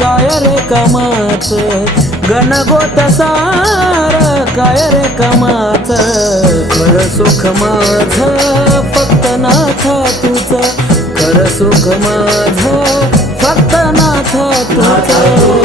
काय रे कामाच गणगोत सार काय रे कामाच खरं सुख माझं फक्त नाथा तुझं खरं सुख माझं फक्त नाथा तुझं